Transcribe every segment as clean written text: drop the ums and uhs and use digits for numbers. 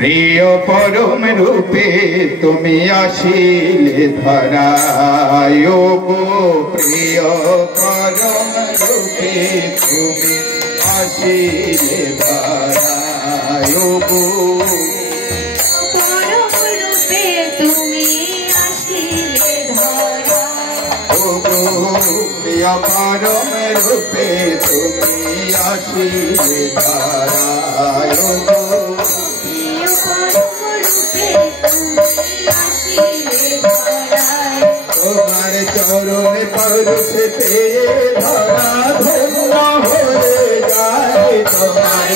প্রিয় পরম রূপে তুমি আসিলে ধরায় গো, প্রিয় পরম রূপে তুমি আসিলে ধরায় গো, পরম রূপে তুমি আসিলে ধরায় গো, প্রিয় পরম রূপে তুমি আসিলে ধরায় গো, তোমার চরণ পরশে পেয়ে ধরা ধন্য হয়ে যায়, তোমার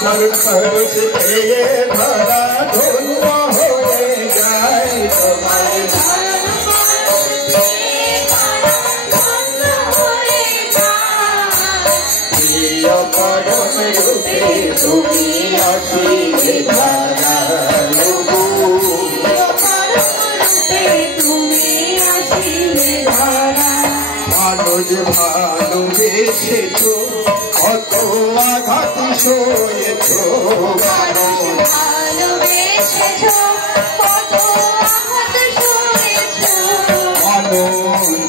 চরণ পরশে পেয়ে ধরা ধন্য হয়ে যায়, তোমার প্রিয় পরম রূপে তুমি আসিলে ধরায় গো, মানুষ ভালোবেসেছ কত আঘাত সয়েছ, মানুষ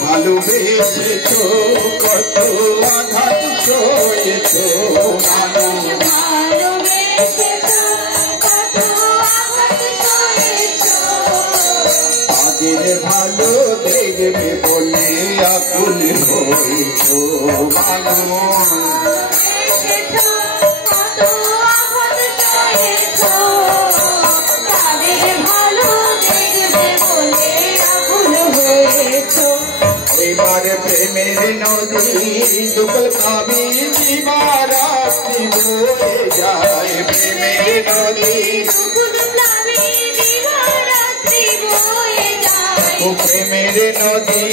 ভালোবেসেছ কত আঘাত সয়েছ, তাদের ভালো দেখবে বলে আকুল হয়েছ, মানুষ এবারে প্রেমের নদী যুগল কাবি দিবারাত্রি বয়ে যায়, প্রেমের নদী প্রেমের নদী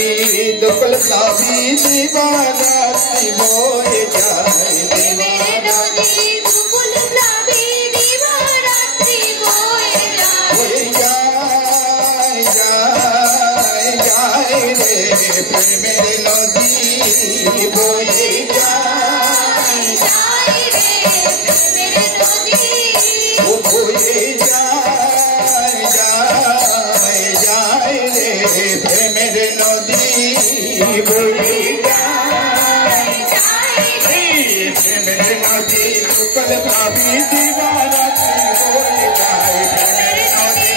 যুগল কাবি দিবারাত্রি বয়ে যায়, প্রেমের নদী প্রেমের নদী বয়ে যায়, বয়ে যায়, যায় রে প্রেমের নদী বয়ে যায়, প্রেমের নদী যুগল কাবি দিবারাত্রি বয়ে যায়, প্রেমের নদী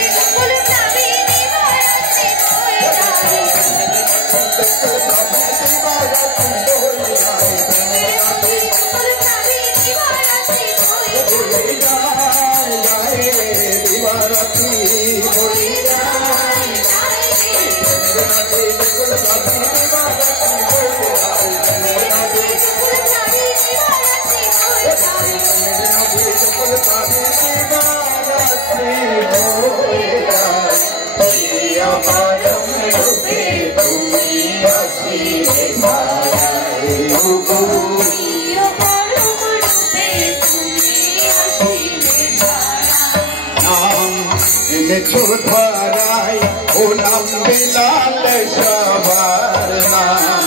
ধরায় ও নাম বিলাল সবার নাম,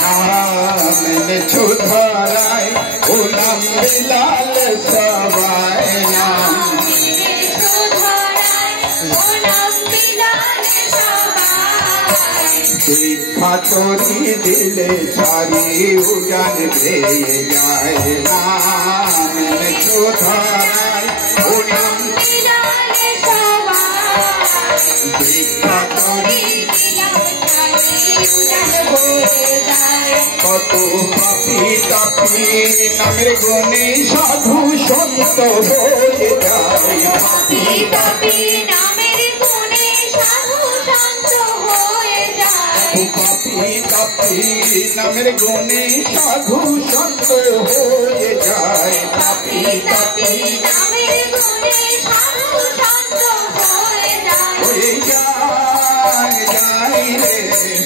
নাম এনেছো ধরায় ও নাম বিলাল সবার নাম, শিক্ষা তোরি দিলে চারি উজান পেয়ে যায়, নাম এনেছো ধরায় ও নাম শিক্ষা তোরি কত পাপি তাপি নামের গুণে সাধু সন্ত হয়ে যায়, পাপি তাপি নামের গুণে সাধু সন্ত হয়ে যায়, পাপি তাপি নামের গুণে সাধু সন্ত হয়ে যায়, পাপি তাপি নামের গুণে সাধু সন্ত হয়ে যায়, যায় রে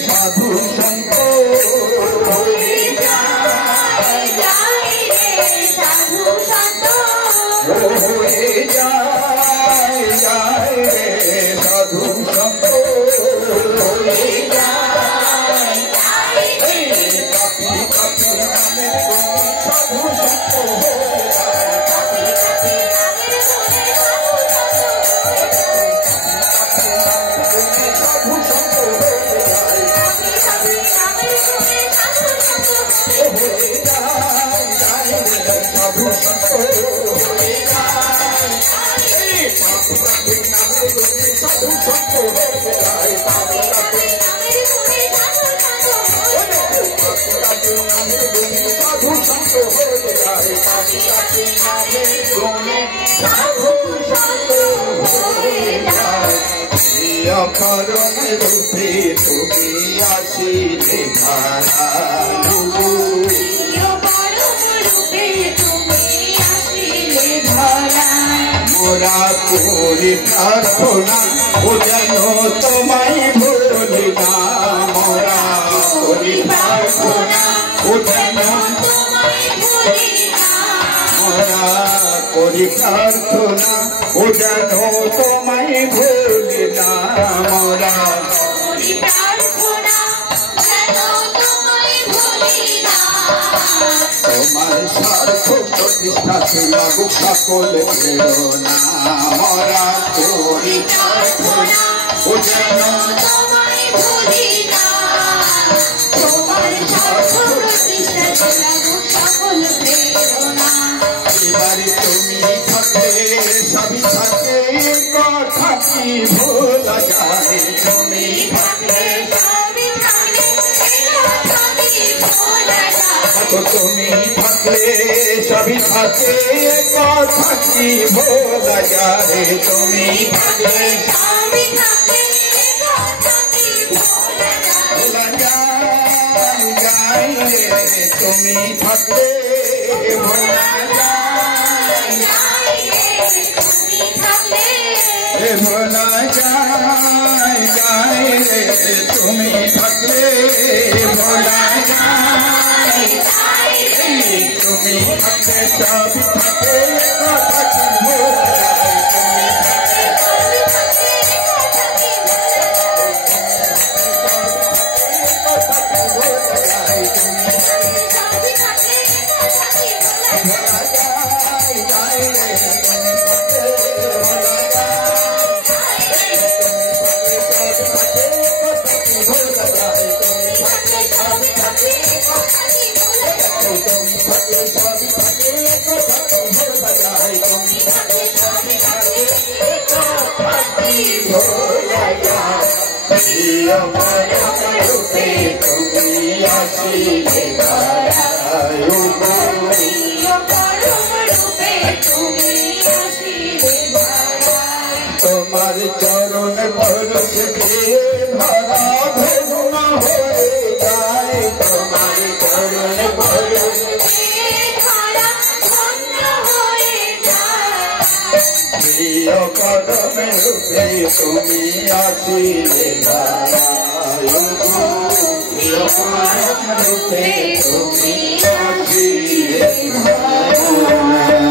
সাধু সন্ত হয়ে যায়, সাধু সন্ত হয়ে যায়, যায় রে সাধু সন্ত চরণ রূপে তুমি আসিলে ধারা প্রিয় পরম রূপে তুমি আসিলে ধরা মোরা করি প্রার্থনা ও যেন তোমায় ভুলি না মোরা করি প্রার্থনা ও যেন তোমায় ভুলি না মোরা করি প্রার্থনা ও যেন তোমায় ভুলি না মোরা করি প্রার্থনা যেন তোমায় ভুলি না তোমার স্বার্থ প্রতিষ্ঠাতে লাগুক সকল প্রেরণা মোরা করি প্রার্থনা ও যেন তোমায় ভুলি না তোমার স্বার্থ প্রতিষ্ঠাতে লাগুক সকল প্রেরণা এবার তুমি থাকলে সবই থাকে কথা কি ভোলা যায় তুমি থাকলে সবই থাকলে কথা কি ভোলা যায় তুমি থাকলে সবই থাকে কথা কি ভোলা যায় তুমি থাকলে সবই থাকলে কথা কি ভোলা যায় ভোলা যায় রে তুমি থাকলে ভোলা তুমি থাকলে ভোলা যায় রে তুমি থাকলে ভোলা যায় তুমি থাকলে সব থাকে কথা কি ভোলা যায় প্রিয় পরম রূপে তুমি আসিলে ধরায় প্রিয় পরম রূপে তুমি আসিলে ধরায় তোমার চরণ পরশ দিয়ে ধরা ভগ্ন হয়ে যায় তোমার চরণ পরশ ধরা ধন্য হয়ে যায় প্রিয় পরম রূপে তুমি আসিলে ধরায় প্রিয় পরম রূপে তুমি আসিলে ধরায়